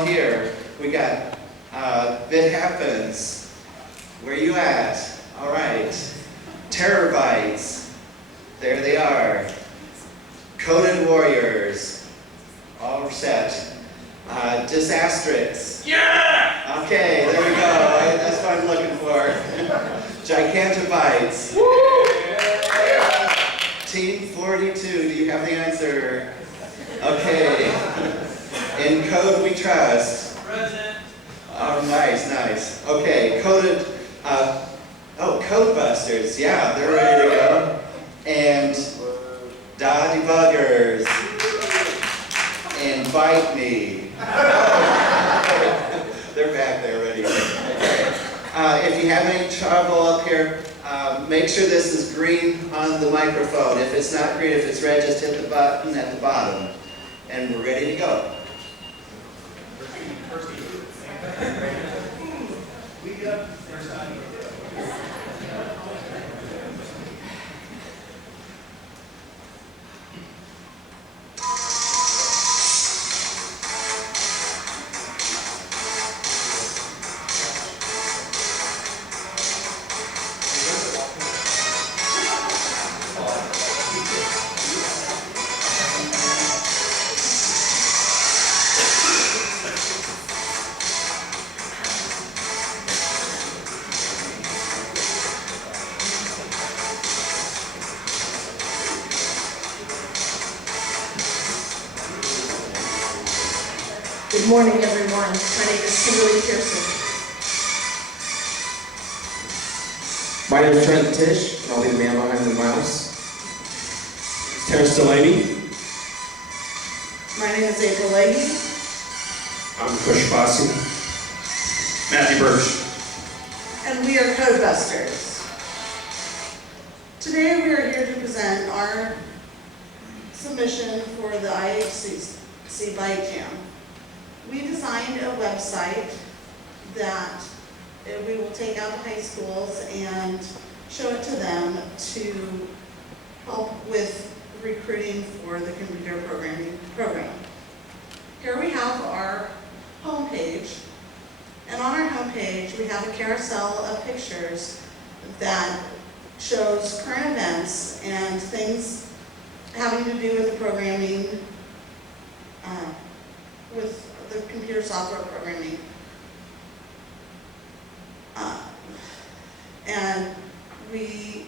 all here. We got Bit Happens. Where you at? All right. Terabytes. There they are. Coded Warriors. All set. Disastrix. Yeah! Okay, there we go. That's what I'm looking for. Gigantobytes. Team 42, do you have the answer? Okay. In code we trust. Present. Oh, nice. Okay, coded, Codebusters. Yeah, they're ready to go. And Debuggers. And Bite Me. They're back there ready. Okay. If you have any trouble up here, make sure this is green on the microphone. If it's not green, if it's red, just hit the button at the bottom. And we're ready to go. Good morning, everyone. My name is Kimberly Pearson. My name is Trent Tish, and I'll be the man behind the mouse. Terrence Delaney. My name is April Leahy. I'm Kush Bossi. Matthew Birch. And we are Codebusters. Today we are here to present our submission for the IHCC ByteJam. We designed a website that we will take out to high schools and show it to them to help with recruiting for the computer programming program. Here we have our homepage, and on our homepage we have a carousel of pictures that shows current events and things having to do with the programming, with the computer software programming. And we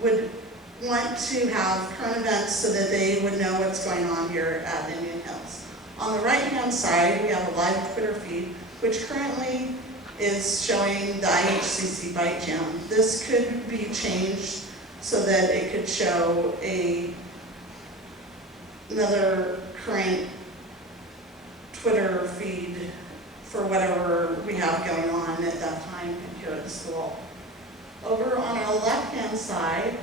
would want to have current events so that they would know what's going on here at Indian Hills. On the right-hand side, we have a live Twitter feed, which currently is showing the IHCC ByteJam. This could be changed so that it could show another current Twitter feed for whatever we have going on at that time here at the school. Over on our left-hand side,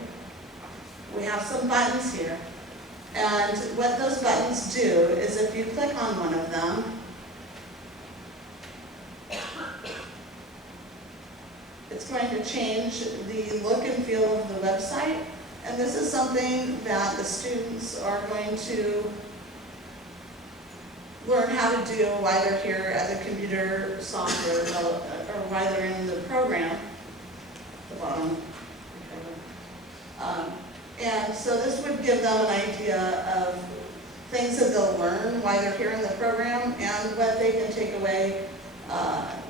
we have some buttons here. And what those buttons do is if you click on one of them, it's going to change the look and feel of the website. And this is something that the students are going to learn how to do while they're here at the computer software, or while they're in the program, the bottom. And so this would give them an idea of things that they'll learn while they're here in the program and what they can take away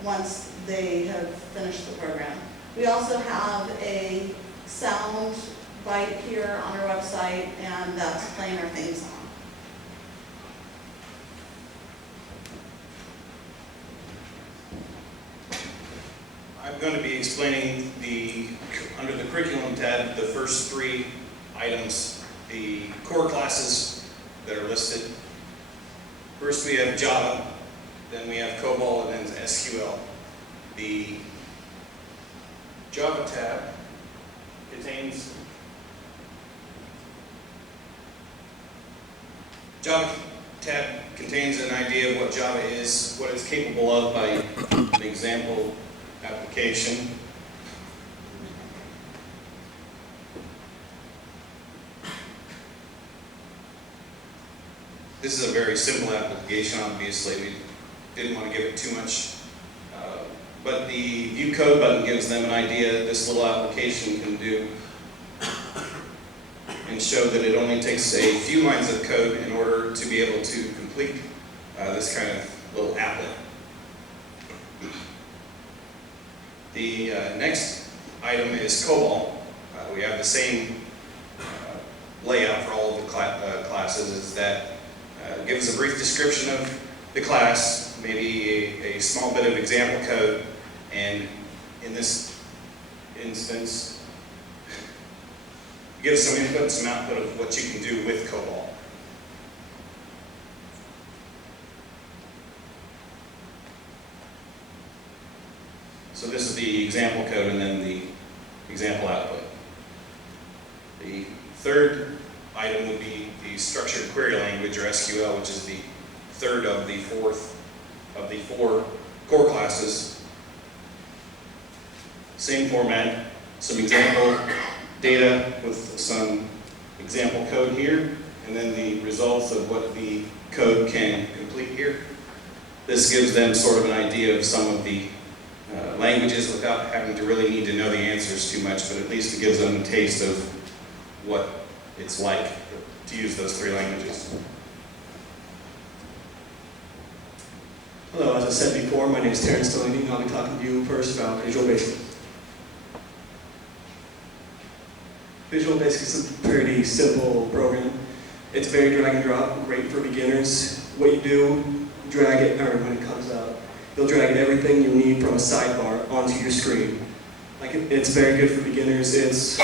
once they have finished the program. We also have a sound bite here on our website, and that's playing our theme song. I'm going to be explaining under the curriculum tab, the first three items, the core classes that are listed. First we have Java, then we have COBOL, and then SQL. The Java tab contains an idea of what Java is, what it's capable of by an example application. This is a very simple application, obviously. didn't want to give it too much. But the View Code button gives them an idea this little application can do, and show that it only takes a few lines of code in order to be able to complete this kind of little applet. The next item is COBOL. We have the same layout for all of the classes. Is that gives a brief description of the class, maybe a small bit of example code, and in this instance, gives some input, some output of what you can do with COBOL. So this is the example code and then the example output. The third item would be the structured query language, or SQL, which is the third of the four core classes. Same format, some example data with some example code here, and then the results of what the code can complete here. This gives them sort of an idea of some of the languages without having to really need to know the answers too much, but at least it gives them a taste of what it's like to use those three languages. Hello, as I said before, my name is Terrence Delaney, and I'll be talking to you first about Visual Basic. Visual Basic is a pretty simple program. It's very drag and drop, great for beginners. What you do, drag it, or when it comes out, you'll drag everything you need from a sidebar onto your screen. Like it's very good for beginners. It's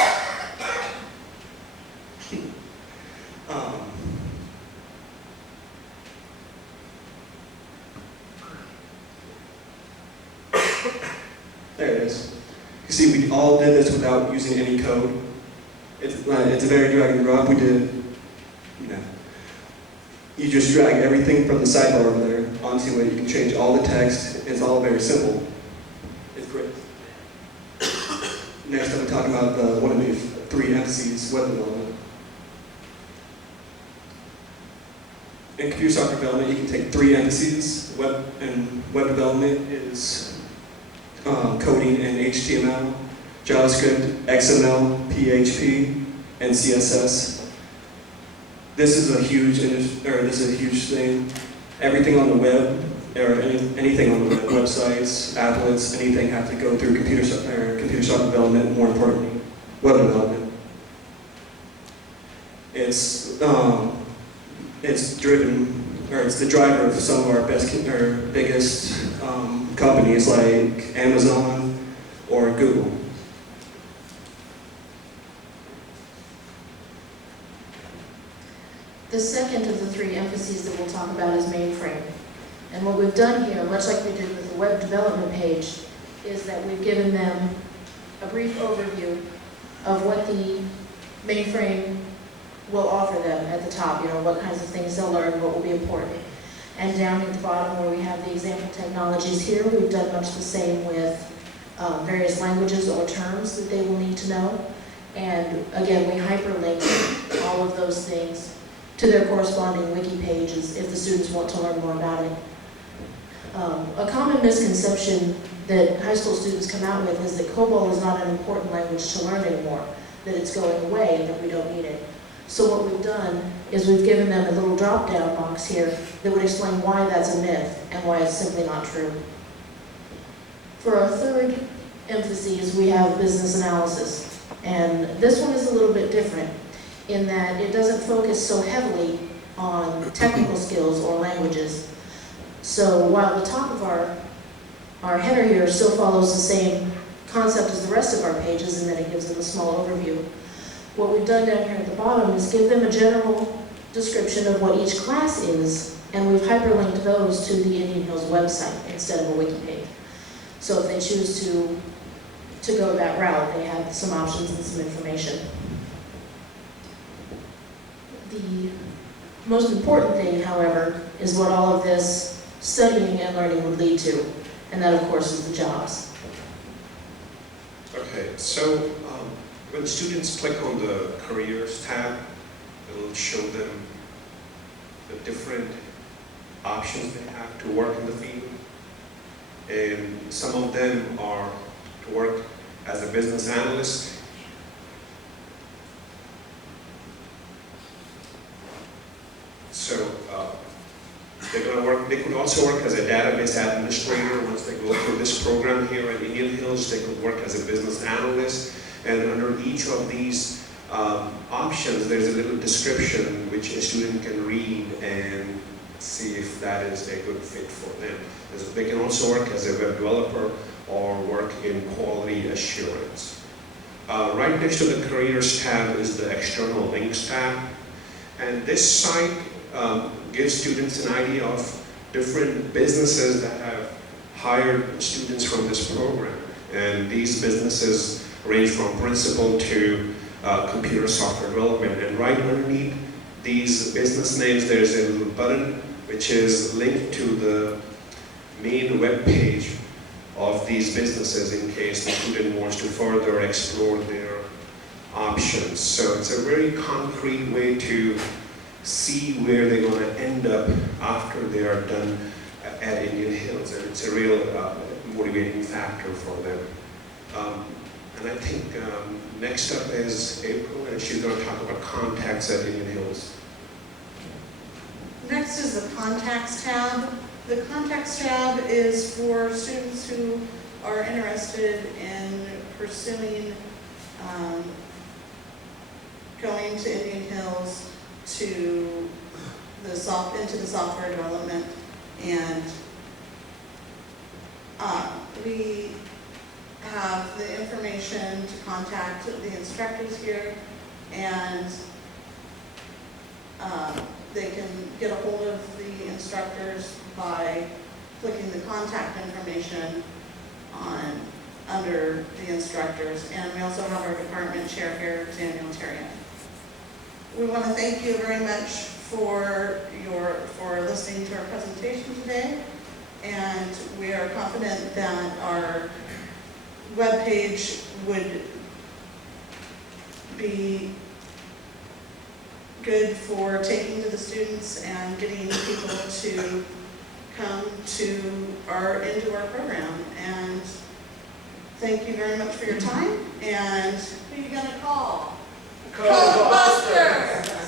there it is. You see, we all did this without using any code. It's a very drag and drop. We did, you just drag everything from the sidebar over there onto it. You can change all the text. It's all very simple. It's great. Next, I'm talking about one of the three emphases, web development. In computer software development, you can take three emphases. Web development is coding in HTML, JavaScript, XML, PHP, and CSS. This is a huge thing. Everything on the web, or anything on the web, websites, applets, anything have to go through computer software development. More importantly, web development. It's the driver of some of our biggest companies like Amazon or Google. The second of the three emphases that we'll talk about is mainframe. And what we've done here, much like we did with the web development page, is that we've given them a brief overview of what the mainframe will offer them at the top, what kinds of things they'll learn, what will be important. And down at the bottom where we have the example technologies here, we've done much the same with various languages or terms that they will need to know. And again, we hyperlink all of those things to their corresponding wiki pages if the students want to learn more about it. A common misconception that high school students come out with is that COBOL is not an important language to learn anymore, that it's going away and that we don't need it. So what we've done is we've given them a little drop-down box here that would explain why that's a myth and why it's simply not true. For our third emphasis, we have business analysis. And this one is a little bit different in that it doesn't focus so heavily on technical skills or languages. So while the top of our header here still follows the same concept as the rest of our pages, and then it gives them a small overview, what we've done down here at the bottom is give them a general description of what each class is, and we've hyperlinked those to the Indian Hills website instead of a wiki page. So if they choose to go that route, they have some options and some information. The most important thing, however, is what all of this studying and learning would lead to, and that, of course, is the jobs. Okay, so when students click on the Careers tab, it'll show them the different options they have to work in the field. And some of them are to work as a business analyst. So they're going to work. They could also work as a database administrator once they go through this program here at Indian Hills. They could work as a business analyst, and under each of these options, there's a little description which a student can read and see if that is a good fit for them. They can also work as a web developer or work in quality assurance. Right next to the careers tab is the external links tab, and this site gives students an idea of different businesses that have hired students from this program. And these businesses range from principal to computer software development. And right underneath these business names, there's a little button which is linked to the main web page of these businesses in case the student wants to further explore their options. So it's a very concrete way to see where they're going to end up after they are done at Indian Hills, and it's a real motivating factor for them. And I think next up is April, and she's going to talk about contacts at Indian Hills. Next is the Contacts tab. The Contacts tab is for students who are interested in pursuing going to Indian Hills to into the software development, and we have the information to contact the instructors here, and they can get a hold of the instructors by clicking the contact information under the instructors. And we also have our department chair here, Daniel Terrian. We want to thank you very much for listening to our presentation today, and we are confident that our webpage would be good for taking to the students and getting people to come into our program. And thank you very much for your time. And who are you going to call? Ghostbusters!